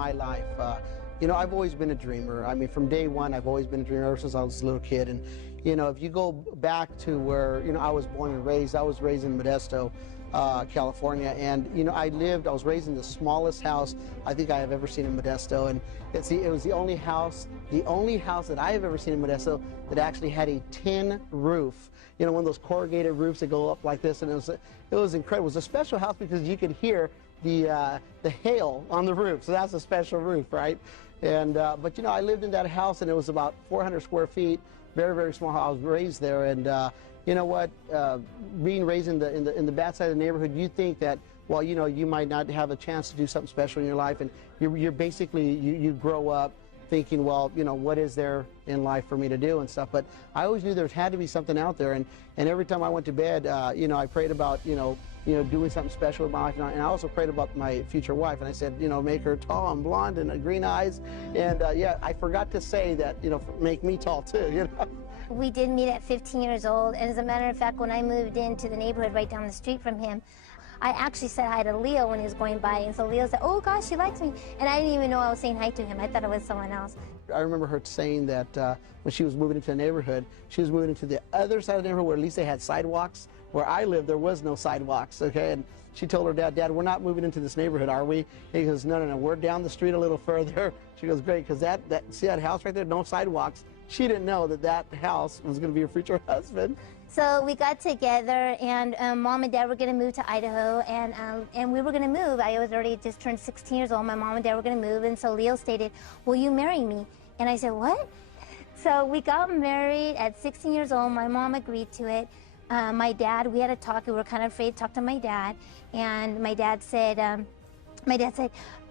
my life. You know, I've always been a dreamer. I mean, from day one, I've always been a dreamer ever since I was a little kid. And, you know, if you go back to where, you know, I was born and raised, I was raised in Modesto, California. And, you know, I was raised in the smallest house I think I have ever seen in Modesto. And it was the only house that I have ever seen in Modesto that actually had a tin roof. You know, one of those corrugated roofs that go up like this. And it was incredible. It was a special house because you could hear the hail on the roof. So that's a special roof, right? And but you know, I lived in that house, and it was about 400 square feet, very, very small house. I was raised there, and you know what? Being raised in the bad side of the neighborhood, you think that, well, you know, you might not have a chance to do something special in your life, and you're basically you grow up thinking, well, you know, what is there in life for me to do and stuff. But I always knew there had to be something out there, and every time I went to bed, you know, I prayed about, you know, doing something special with my life, and I also prayed about my future wife, and I said, you know, make her tall and blonde and green eyes, and yeah, I forgot to say that, you know, make me tall too, you know. We did meet at 15 years old, and as a matter of fact, when I moved into the neighborhood right down the street from him, I actually said hi to Leo when he was going by, and so Leo said, oh gosh, she likes me, and I didn't even know I was saying hi to him. I thought it was someone else. I remember her saying that when she was moving into the neighborhood, she was moving into the other side of the neighborhood where at least they had sidewalks. Where I lived, there was no sidewalks, okay? And she told her dad, Dad, we're not moving into this neighborhood, are we? He goes, no, no, no, we're down the street a little further. She goes, great, because see that house right there, no sidewalks. She didn't know that house was going to be her future husband. So we got together, and Mom and Dad were going to move to Idaho, and we were going to move. I was already just turned 16 years old. My mom and Dad were going to move, and so Leo stated, will you marry me? And I said, what? So we got married at 16 years old. My mom agreed to it. My dad, we had a talk. We were kind of afraid to talk to my dad, and my dad said,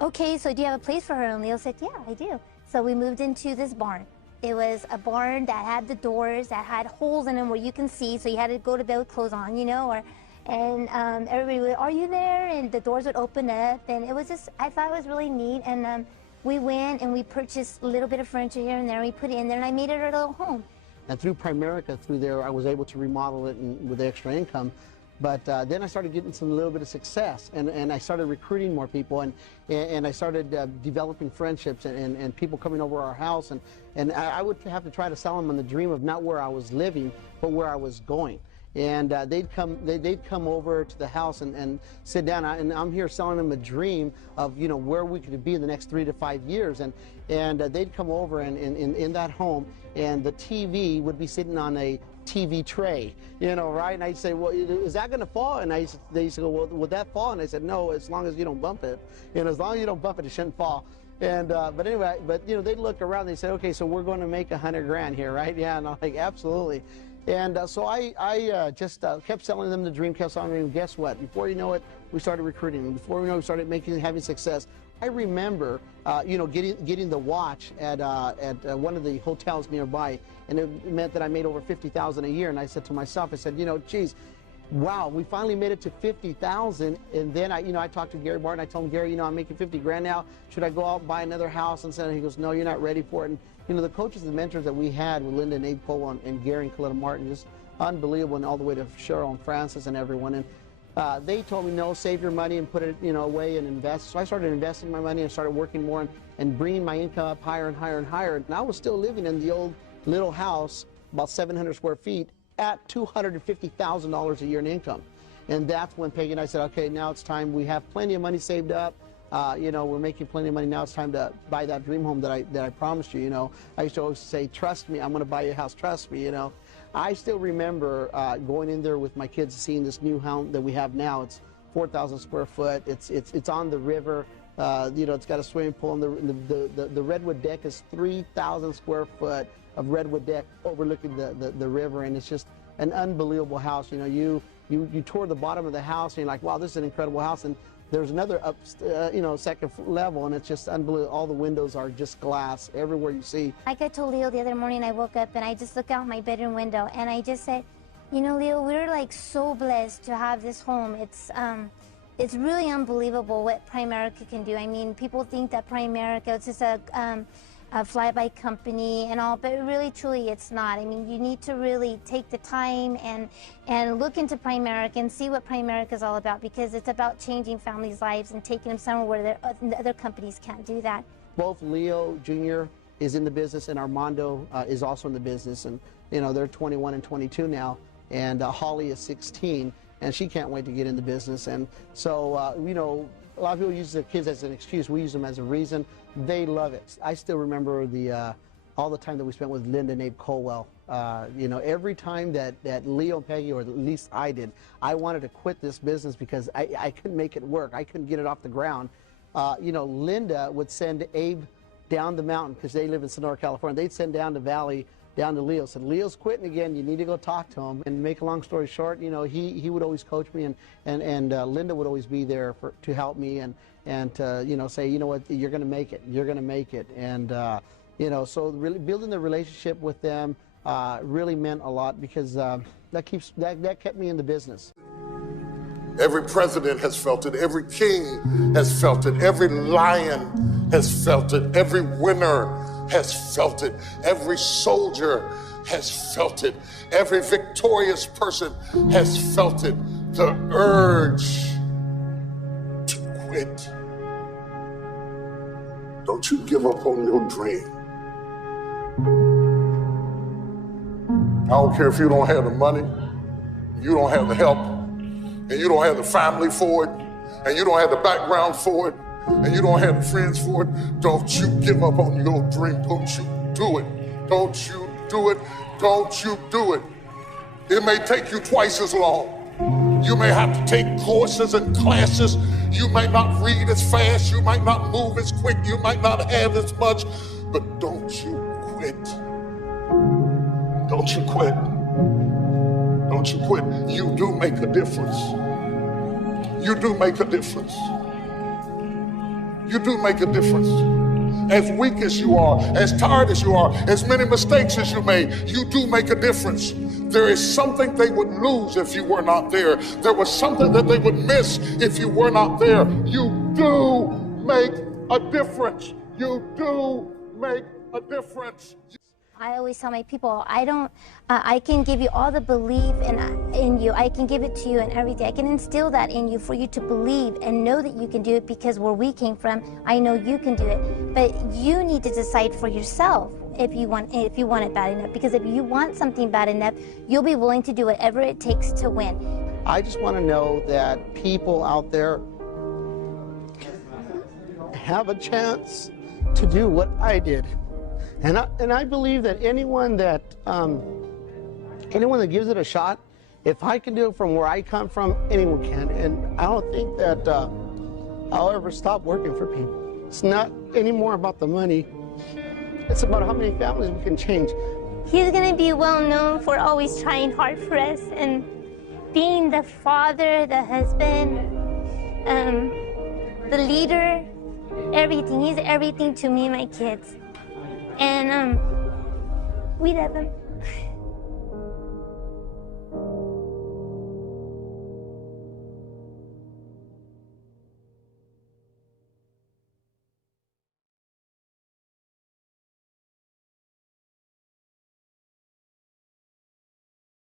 okay, so do you have a place for her? And Leo said, yeah, I do. So we moved into this barn. It was a barn that had the doors that had holes in them where you can see, so you had to go to bed with clothes on, you know, and everybody would, are you there? And the doors would open up, and it was just, I thought it was really neat, and we went and we purchased a little bit of furniture here and there, we put it in there, and I made it a little home. And through Primerica, through there, I was able to remodel it with extra income. But then I started getting a little bit of success, and I started recruiting more people, and I started developing friendships and people coming over our house, and I would have to try to sell them on the dream of not where I was living, but where I was going. And they'd come over to the house and sit down, and I'm here selling them a dream of, you know, where we could be in the next 3 to 5 years, and they'd come over and in that home, and the TV would be sitting on a TV tray, you know, right? And I'd say, well, is that going to fall? And they used to go, well, would that fall? And I said, no, as long as you don't bump it. You know, as long as you don't bump it, it shouldn't fall. And but anyway, you know, they'd look around. They said, okay, so we're going to make $100 grand here, right? Yeah, and I'm like, absolutely. And so I just kept selling them the dream, kept selling them. Guess what? Before you know it, we started recruiting them. Before we know it, we started having success. I remember, you know, getting the watch at one of the hotels nearby, and it meant that I made over $50,000 a year. And I said to myself, I said, you know, geez, wow, we finally made it to 50,000. And then I talked to Gary Barton. I told him, Gary, you know, I'm making 50 grand now. Should I go out and buy another house? And he goes, no, you're not ready for it. And you know, the coaches and mentors that we had with Linda and Abe Cole and Gary and Coletta Martin, just unbelievable, and all the way to Cheryl and Francis and everyone. And they told me, no, save your money and put it, you know, away and invest. So I started investing my money and started working more and bringing my income up higher and higher and higher. And I was still living in the old little house, about 700 square feet, at $250,000 a year in income. And that's when Peggy and I said, okay, now it's time. We have plenty of money saved up. You know, we're making plenty of money. Now it's time to buy that dream home that I promised you. You know, I used to always say, trust me, I'm going to buy you a house. Trust me, you know. I still remember going in there with my kids, seeing this new home that we have now. It's 4,000 square foot. It's on the river. You know, it's got a swimming pool, and the redwood deck is 3,000 square foot of redwood deck overlooking the river, and it's just an unbelievable house. You know, you tour the bottom of the house, and you're like, wow, this is an incredible house. And there's another you know, second level, and it's just unbelievable. All the windows are just glass everywhere you see. Like I told Leo the other morning, I woke up and I just looked out my bedroom window and I just said, you know, Leo, we're like so blessed to have this home. It's really unbelievable what Primerica can do. I mean, people think that Primerica, it's just fly-by company and all, but really, truly, it's not. I mean, you need to really take the time and look into Primerica and see what Primerica is all about, because it's about changing families' lives and taking them somewhere where other companies can't do that. Both Leo Jr. is in the business and Armando is also in the business, and you know, they're 21 and 22 now, and Holly is 16, and she can't wait to get in the business. And so, you know, a lot of people use their kids as an excuse. We use them as a reason. They love it. I still remember all the time that we spent with Linda and Abe Colwell. You know, every time that Leo and Peggy, or at least I did, I wanted to quit this business because I couldn't make it work. I couldn't get it off the ground. You know, Linda would send Abe down the mountain, because they live in Sonora, California. They'd send down the valley, down to Leo. Said, Leo's quitting again. You need to go talk to him. And make a long story short, you know, he would always coach me, and Linda would always be there to help me and to, you know, say, you know what, you're going to make it. You're going to make it. And, you know, so really building the relationship with them really meant a lot, because that kept me in the business. Every president has felt it. Every king has felt it. Every lion has felt it. Every winner has felt it. Every soldier has felt it. Every victorious person has felt it. The urge to quit. Don't you give up on your dream. I don't care if you don't have the money, you don't have the help, and you don't have the family for it, and you don't have the background for it, and you don't have the friends for it. Don't you give up on your dream. Don't you do it. Don't you do it. Don't you do it. It may take you twice as long. You may have to take courses and classes. You might not read as fast. You might not move as quick. You might not have as much. But don't you quit. Don't you quit. Don't you quit. You do make a difference. You do make a difference. You do make a difference. As weak as you are, as tired as you are, as many mistakes as you made, you do make a difference. There is something they would lose if you were not there. There was something that they would miss if you were not there. You do make a difference. You do make a difference. I always tell my people, I can give you all the belief in you. I can give it to you and everything. I can instill that in you for you to believe and know that you can do it, because where we came from, I know you can do it. But you need to decide for yourself if you want it bad enough. Because if you want something bad enough, you'll be willing to do whatever it takes to win. I just want to know that people out there have a chance to do what I did. And I believe that anyone that gives it a shot, if I can do it from where I come from, anyone can. And I don't think that I'll ever stop working for people. It's not anymore about the money. It's about how many families we can change. He's going to be well known for always trying hard for us and being the father, the husband, the leader, everything. He's everything to me and my kids. And we love him.